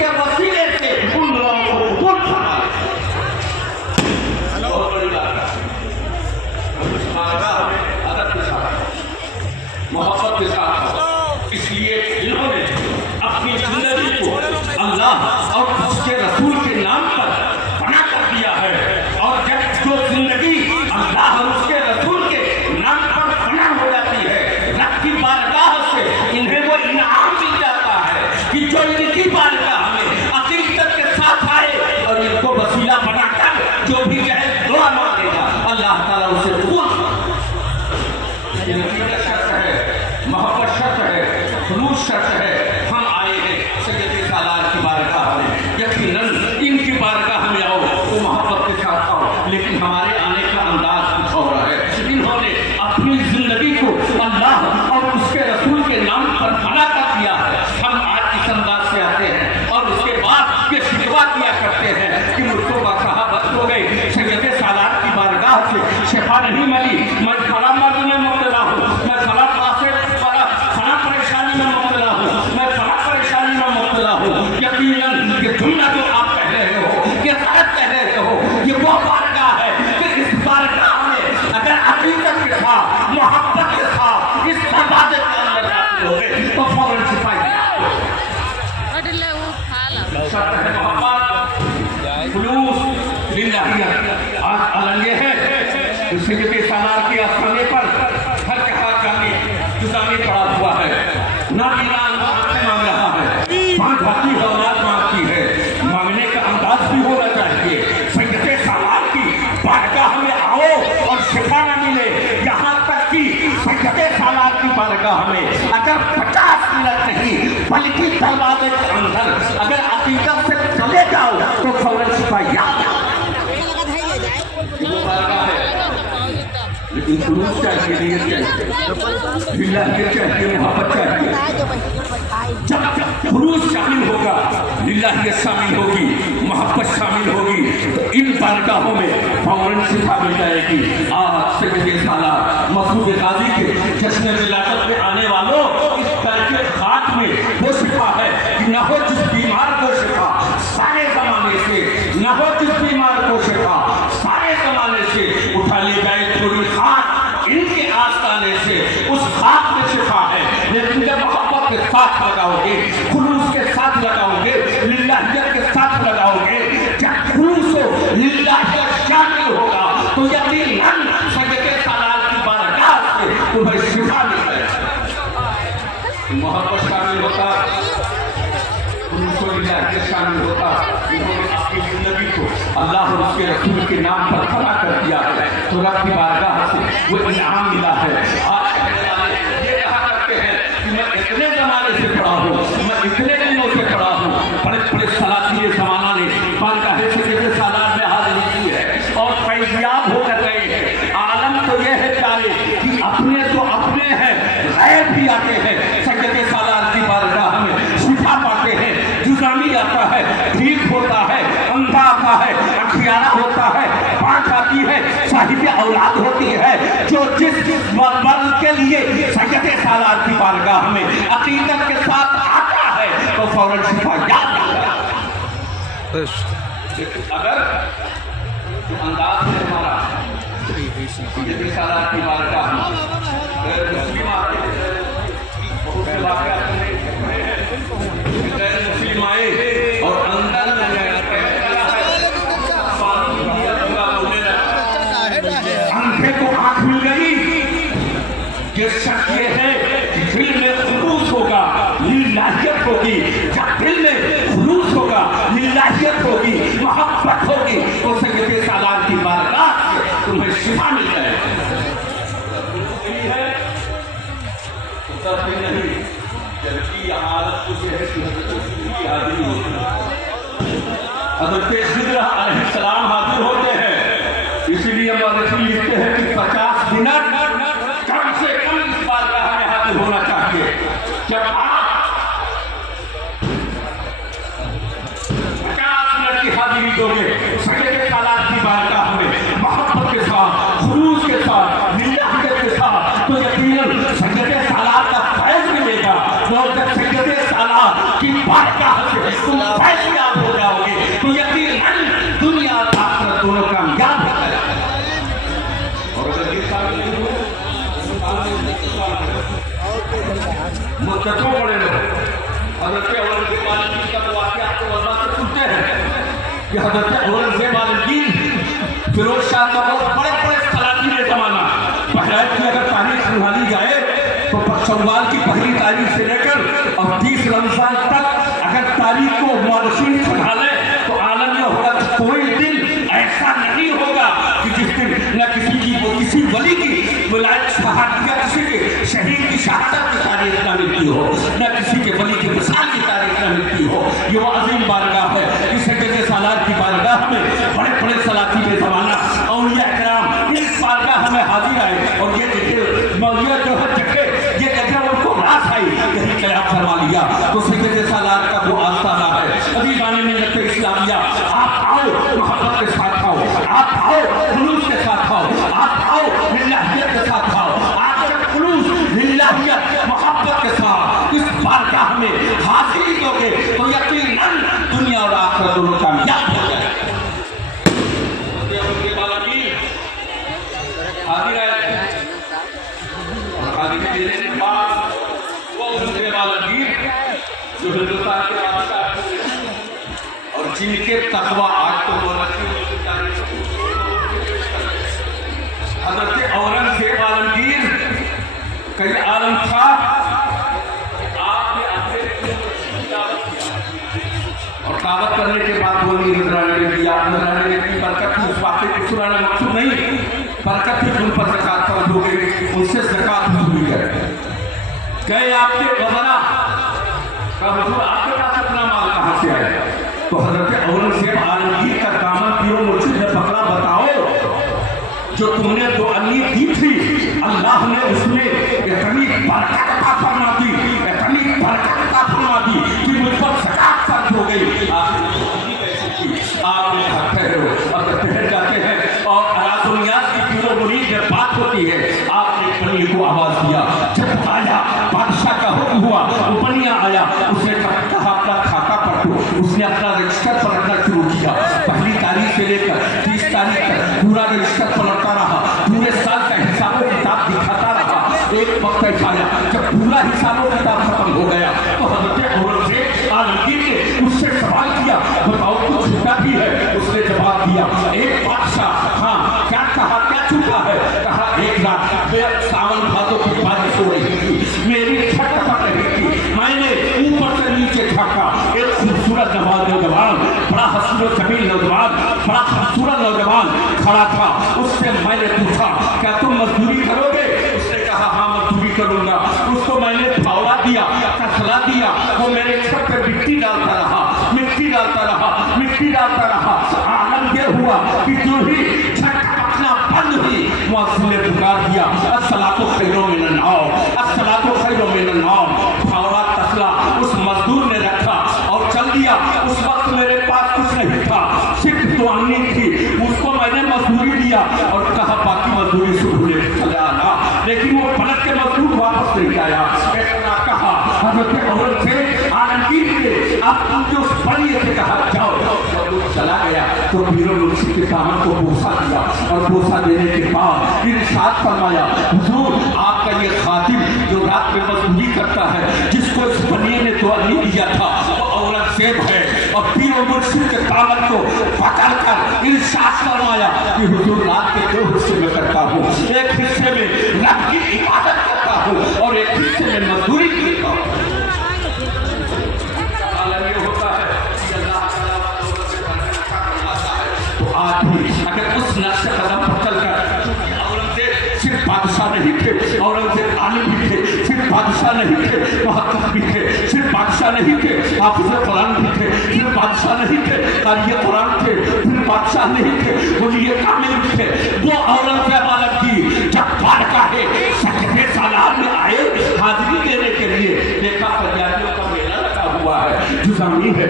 के वसीले से उन लोगों को कबूल फरमा। बहुत बड़ी बात है। अदब के साथ, मोहब्बत के साथ, इसलिए इन्होंने अपनी जिंदगी को अल्लाह और उसके रसूल के नाम पर बना कर दिया है। और जब जो जिंदगी अल्लाह और उसके रसूल के नाम पर बना हो जाती है, रब की बारगाह से इन्हें वो इनाम मिल जाता है कि जो इनकी बारगाह में अकीदत के साथ आए और इनको वसीला बनाकर जो भी कहे दुआ मांगेगा, अल्लाह ताला उसे कबूल मोहब्बत शर्त है, खुलूस शर्त है। हम आए हैं सैयद सालार की बारगाह में, यकीनन इनकी बारगाह में आओ तो मोहब्बत के साथ आओ, लेकिन हमारे आने का अंदाज कुछ और है। इन्होंने अपनी जिंदगी को अल्लाह और उसके रसूल के नाम पर बना कर दिया है। हम आज इस अंदाज से आते हैं और उसके बाद ये शिकवा किया करते हैं कि मुझको बादशाह बस हो गई, सैयद सालार की बारगाह से शिफा नहीं मिली, मैं खराब मर्द में मुब्तला हूँ, मैं खराब परेशानी में मुब्तला हूँ, मैं बड़ा परेशानी में मुब्तला हूँ। यकीनन ये जुमला जो आप कह रहे हो, ये गलत कह रहे हो, ये वो बारगाह है कि इस बारगाह में अगर अकीदत के साथ, मोहब्बत के साथ इस दरवाजे के अंदर जाते हो तो फौरन सिपाही मोहब्बत, खुलूस, लिल्लाहियत। आज अलंगे है सैयद सालार के आस्थाने पर हर जगह जाने जुदानी पड़ा हुआ है, ना ईरान मांग रहा है, 5 भाती औलाद मांगती है। मांगने का अंदाज भी होना चाहिए। सैयद सालार की बारगाह में आओ और शिफा न मिले, यहाँ तक कि सैयद सालार की बारगाह में अगर 50 मिनट नहीं बल्कि दरवाजे के अंदर अगर अकीदत से चले जाओ तो फौरन शिफा याद लेकिन खुलूस चाहिए, नीयत चाहिए, लिल्लाहियत चाहिए, मोहब्बत चाहिए। जब खुलूस शामिल होगा, लिल्लाहियत शामिल होगी, मोहब्बत शामिल होगी तो इन बारगाहों में फौरन शिफा मिल जाएगी। आज सैयद सालार मसूद गाजी के जश्न विलादत में आने वालों, इस तरह खाक में वो शिफा है कि न हो जिस बीमार को शिफा सारे जमाने से, न हो जिस बीमार को शिफा सारे जमाने से, उठा ले जाए थोड़ी खाक इनके आस्ताने से, उस खाक में शिफा है। लेकिन जब मोहब्बत के साथ लगाओगे, खुलूस के साथ लगाओगे, लिल्लाहियत के साथ लगाओगे, जब खुलूस हो लिल्लाहियत शामिल होगा तो यकीनन सैयद सालार की बारगाह से तुम्हें शिफा मिलेगा। मोहब्बत शामिल होता, शामिल होता, इन्होंने अपनी जिंदगी को अल्लाह और उसके रसूल के नाम पर खड़ा कर दिया है तो रब की बारगाह से वो इनाम मिला है। आज ये कहा करते हैं कि मैं इतने जमाने से पढ़ा हूँ, मैं इतने दिनों से पढ़ा हूँ, बड़े बड़े सलातीन जमाना ने बारगाह सैयद सालार में हाजिरी की है और फैज़याब होकर गए हैं। आलम तो यह है प्यारे कि अपने तो अपने हैं, गैर भी आते हैं सैयद सालार की बारगाह में, शिफा पाते हैं, जुज़ामी आता है, ठीक होता है, अंधा आता है, अखियारा होता है, बात आती है, साहिब औलाद होती है। जो जिस मर्द के लिए सैयद सालार की बारगाह में अकीदत के साथ आता है तो फौरन शिफा याद आता है। अगर अंदाज है हमारा सैयद सालार की बारगाह में मुस्लिम आते हैं, बहुत से वाक़या मुस्लिम आए और अंदर अंधे को आंख मिल गई। ये शक ये है कि दिल में खुलूस होगा, लिल्लाहियत होगी। जब दिल में खुलूस होगा, लिल्लाहियत होगी, मोहब्बत होगी तो सैयद सालार की बारगाह से तुम्हें शिफा मिल जाएगी। नहीं जबकि हालत कुछ है कि हाजिरी होती है। हज़रत खिज़र अलैहिस्सलाम हाजिर होते हैं, इसीलिए मौलवी लिखते हैं कि 50 मिनट कम से कम इस बारगाह में हाजिर होना चाहिए। जब आप 50 मिनट की हाजिरी दोगे सैयद सालार की बारगाह में मोहब्बत के साथ, खुलूस के साथ, लिल्लाहियत के साथ तो यकीनन सैयद सालार का फैज़ मिलेगा। और जब सैयद सालार की बारगाह से तुम और कतों बड़े लोग हजरत औरंगजेब आलमगीर का तो वाक़या आपको वज़ा से सुनते हैं कि हजरत औरंगजेब आलमगीर फिरोज शाह का बहुत बड़े बड़े सलातीन ज़माना बहराइच की अगर तारीख निकाली जाए तो शव्वाल की पहली तारीख से लेकर और 30 रमज़ान तक अगर तारीख को मुअर्रिखीन सुना लें तो आलम यह होगा कि कोई दिन ऐसा नहीं होगा कि जिस दिन न किसी वली की विलायत शहादत या किसी के शहीद की शहादत की तारीख न मिलती हो, न किसी के वली की मिसाल की तारीख न मिलती हो। ये वो अजीम बारगाह है। इस जैसे सालार की बारगाह में बड़े बड़े सलातीन ज़माना औलिया इकराम इस बारगाह में हाजिर आए और ये देखिए मौलिया जो है ये जगह उनको रास आई यही क़याम फरमा लिया। तो सैयद सालार का वो आस्ताना है। अभी गाने में लगते इस्लामिया आप आओ मोहब्बत के साथ आओ, आप आओ खुलूस के साथ आओ, आप आओ लिल्लाहियत के साथ आओ। आप जब खुलूस लिल्लाहियत मोहब्बत के साथ इस बारगाह में हाजिरी दोगे तो यकीनन दुनिया और आखिरत दोनों कामयाब हो जाए। हाजिर आए देने के बाद वो औरंगजेब आलमगीर जो हिंदुस्तान के बादशाह और जिनके तकवा आज तो हजरत औरंगजेब आलमगीर कई आलम था आपने और दावत करने के बाद बोली नजराने ने दिया। नजराने ने की बरकत उस वाक़े को सुनाना मकसूद नहीं, बरकत ही उन पर ज़कात फर्ज हो गई, उनसे ज़कात हुई है। गए आपके वज़रा का हुजूर आपके पास अपना माल कहाँ से आया? तो हजरत औरंगजेब आलमगीर का दामन पियो मुर्शिद ने पकड़ा, बताओ जो तुमने दो अली दी थी अल्लाह ने उसमें इतनी बरकत अता फरमा दी, इतनी बरकत अता फरमा दी कि मुझ पर ज़कात फर्ज हो गई। आपने ठहरो और ठहर जाते हैं और दुनिया की पीरो मुरीद में बात होती है। आपने बनी को आवाज दिया, जब आया बादशाह का हुक्म हुआ, वो बनिया आया, उसने कहा अपना खाता पलटो। उसने अपना रजिस्टर पलटना शुरू किया। पहली तारीख से लेकर 30 तारीख तक पूरा रजिस्टर पलटता रहा, पूरे साल का हिसाब किताब दिखाता रहा। एक वक्त ऐसा आया जब पूरा हिसाब किताब खत्म हो गया तो हजरत औरंगजेब आलमगीर ने उससे सवाल किया, बताओ कुछ छूटा भी है? उसने जवाब दिया, एक बादशाह, हाँ क्या कहा, क्या छूटा है? कहा एक रात सावन भादों की बारिश हो रही थी, मेरी छत टपक रही थी, मैंने ऊपर से नीचे झांका, एक खूबसूरत नौजवान, बड़ा हसीन जमील नौजवान, बड़ा खूबसूरत नौजवान खड़ा था। उससे मैंने पूछा क्या तुम मजदूरी करोगे? उसने कहा हाँ मजदूरी करूंगा। उसको मैंने फावड़ा दिया, कसला दिया, वो मेरे छत पे मिट्टी डालता रहा, मिट्टी डालता रहा, मिट्टी डालता रहा। आलम ये हुआ कि जो ही छत पकना बंद हुई मुअज्जिन ने पुकार दिया, अस्सलातु खैरुम मिनन नौम, अस्सलातु खैरुम मिनन नौम। फावड़ा तसला उस मजदूर ने रखा और चल दिया। उस वक्त मेरे पास कुछ नहीं था, सिर्फ दुआनी थी, उसको मैंने मजदूरी दिया और कहा बाकी मजदूरी सुबह ले चला आना, लेकिन वो पलट के मजदूर वापस नहीं आया। इतना कहा हजरत औरंगजेब आलमगीर ने अब जो उस बनिए से कहा जाओ, चला गया तो पीरो मुर्शिद के दामन को बोसा दिया और बोसा देने के बाद इरशाद फरमाया, हुजूर आपका ये खातिम जो रात में मजदूरी करता है, जिसको इस बनिए ने दुआ नहीं दिया था, वो औरंगजेब है। और पीरो मुर्शिद के दामन को पकड़ कर इरशाद फरमाया कि हुजूर रात के 2 हिस्से में करता हूँ, एक हिस्से में रब की इबादत करता हूँ और एक हिस्से में मजदूरी करता हूँ। आज भी अगर उस नक्श कदम पर चलकर, औरंगजेब सिर्फ बादशाह नहीं थे, औरंगजेब आलिम भी थे, सिर्फ बादशाह नहीं थे, मुहद्दिस भी थे, सिर्फ बादशाह नहीं थे, हाफिज़ कुरान भी थे, सिर्फ बादशाह नहीं थे, कारी कुरान थे, सिर्फ बादशाह नहीं थे, वली कामिल भी थे। वो औरंगजेब आलमगीर जब बारगाह सजदे सालार में आए हाजिरी देने के लिए, देखा फरियादियों का मेला लगा हुआ है, जुज़ामी है,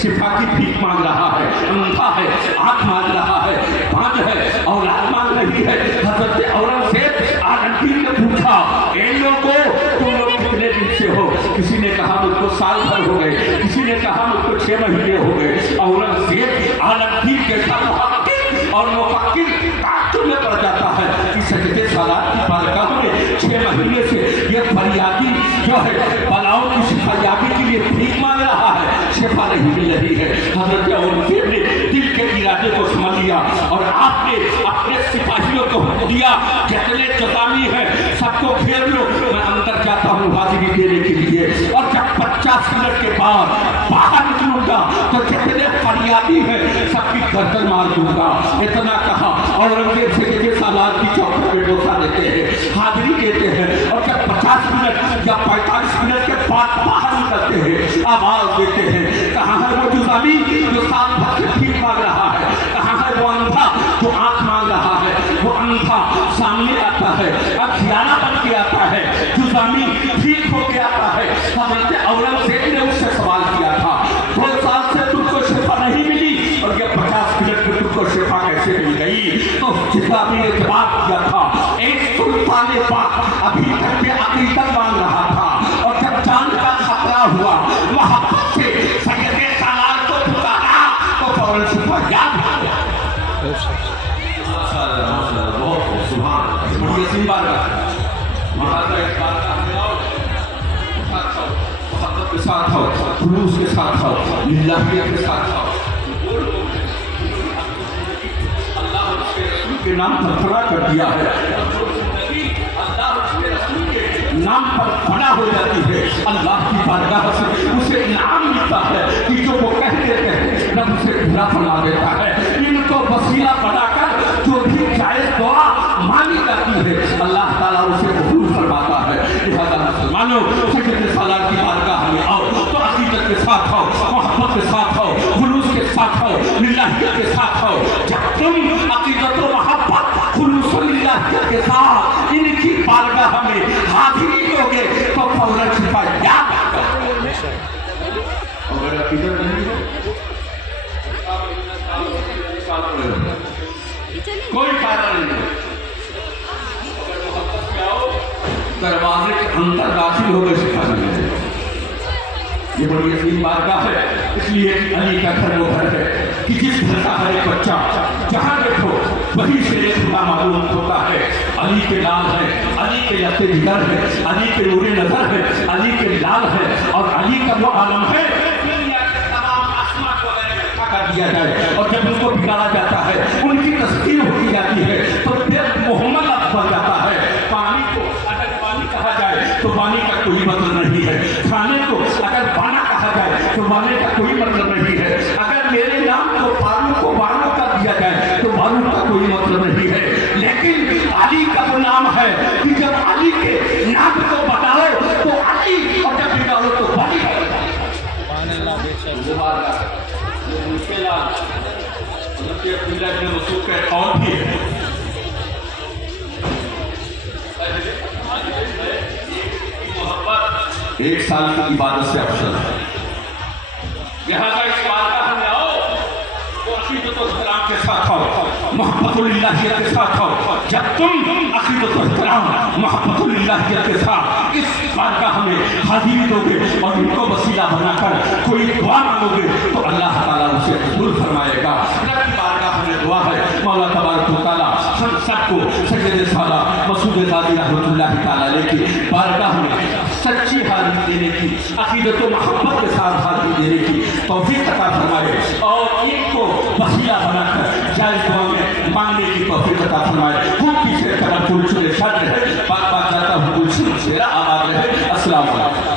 शिफा की भीख मांग रहा है, अंधा है, आँख मांग रहा है, बांझ है, औलाद मांग रही है। हजरत औरंगजेब आलमगीर ने पूछा, इन लोगों तुम लोग कितने दिन से हो? किसी ने कहा मुझको साल भर हो गए, किसी ने कहा मुझको 6 महीने हो गए। औरंगजेब आलमगीर के साथ और मुफक्किर ताज्जुब में पड़ जाता है कि सजदे सालात की बारगाह में 6 महीने से ये फरियादी जो है बला शिफा नहीं मिल रही है। हजरत औरंगजेब ने दिल के इरादे को समझ लिया और आपने अपने सिपाहियों को दिया, जितने जुज़ामी है सबको घेर लो, मैं अंदर जाता हूँ हाजिरी देने के लिए। और जब 50 मिनट के बाद बाहर निकलूंगा तो जितने फरियादी है सबकी गर्दन मार दूंगा। इतना कहा औरंगजेब से सालार की चौखट में डोसा देते हैं, हाजिरी देते हैं। और जब 50 मिनट या 45 मिनट के बाद बाहर निकलते हैं, आवाज देते हैं, कहाँ है वो जुज़ामी जो साल भर से ठीक मांग रहा है, कहाँ है वो अंधा जो आंख मांग रहा है। वो अंधा सामने आता है, अखियाना बन के आता है, जुज़ामी ठीक होके आता है। हजरत औरंगजेब ने उससे सवाल किया था, 2 साल से तुमको शिफा नहीं मिली और ये 50 मिनट में तुमको शिफा कैसे मिल गई? तो जुज़ामी ने जवाब दिया था, एक सुल्तान पाक अभी तक के अकीदत मांग रहा था और जब जान का खतरा हुआ मोहब्बत से सैयदे सालार को पुकारा तो फौरन शिफा याद आ गया। मोहब्बत के साथ हो, खुलूस के साथ हो, लिल्लाहियत के साथ हो। अल्लाह उसके रसूल के नाम पर खड़ा कर दिया है, अल्लाह उसके रसूल के नाम पर खड़ा हो जाती है। अल्लाह की बारगाह से उसे इनाम मिलता है कि जो वो कहते हैं रब उसे पूरा फरमा देता है। इनको वसीला बनाकर जो भी जायज़ दुआ मांगी जाती है अल्लाह ताला उसे कबूल फरमाता है। लिहाजा मुसलमानों, सैयदे सालार की बारगाह में आओ तो अकीदत के साथ आओ, मोहब्बत के साथ आओ, खुलूस के साथ आओ, लिल्लाहियत के साथ आओ। जब तुम अकीदत और मोहब्बत, खुलूस और लिल्लाहियत के साथ इनकी बारगाह में हाजिरी दोगे तो फौरन शिफा याद आएगा। अगर अकीदत नहीं है कोई फायदा नहीं है। अगर मोहब्बत में आओ दरवाजे के अंदर दाखिल हो गए शिफा मिलेगी। ये बड़ी अजीम बारगाह है, इसलिए अली का घर वो घर है कि जिस घर का हर एक बच्चा जहाँ देखो वही से खुदा मालूम होता है। अली के लाल है, अली के लते जिगर है, अली के नूरे नजर है, अली के लाल है और अली का वो आलम है कर दिया जाए। और जब उसको बिगाड़ा जाता है, उनकी तस्वीर होती जाती है तो फिर मोहम्मद बन जाता है। पानी को अगर पानी कहा जाए तो पानी का कोई मतलब नहीं है, खाने को अगर बाना कहा जाए तो बाने का कोई मतलब नहीं है। अगर मेरे नाम को बालू को बालू का दिया जाए तो बालू का कोई मतलब नहीं है। लेकिन अली का वो नाम है कि जब अली के नाम को बताओ तो अली और जब बिगाड़ो तो बली और भी है। एक साल की इबादत से अफसल है। लिहाजा इस बारगाह में आओ तो अकीदत और इहतराम के साथ आओ, मोहब्बतुल्लाहियत के साथ आओ। जब तुम अकीदत और इहतराम मोहब्बतुल्लाहियत के साथ इस बारगाह में हाजिरी दोगे और इनको वसीला बनाकर कोई दुआ मांगोगे तो अल्लाह ताला उसे कबूल फरमाएगा। रब की बारगाह में दुआ है मौला तबारक व तआला हम सबको सैयदे सालार मसूद ग़ाज़ी रहमतुल्लाह ताला अलैह की बारगाह में सच्ची हाजिरी देने की, अकीदत व मोहब्बत के साथ हाजिरी देने की तौफीक अता फरमाए और इनको वसीला बनाकर जायज़ दुआ में मांगने की तौफीक अता फरमाए। खूब पीछे तरफ कुल चुने शर्त है, बात बात जाता हूँ कुल मेरा आवाज़ है। अस्सलाम वालेकुम।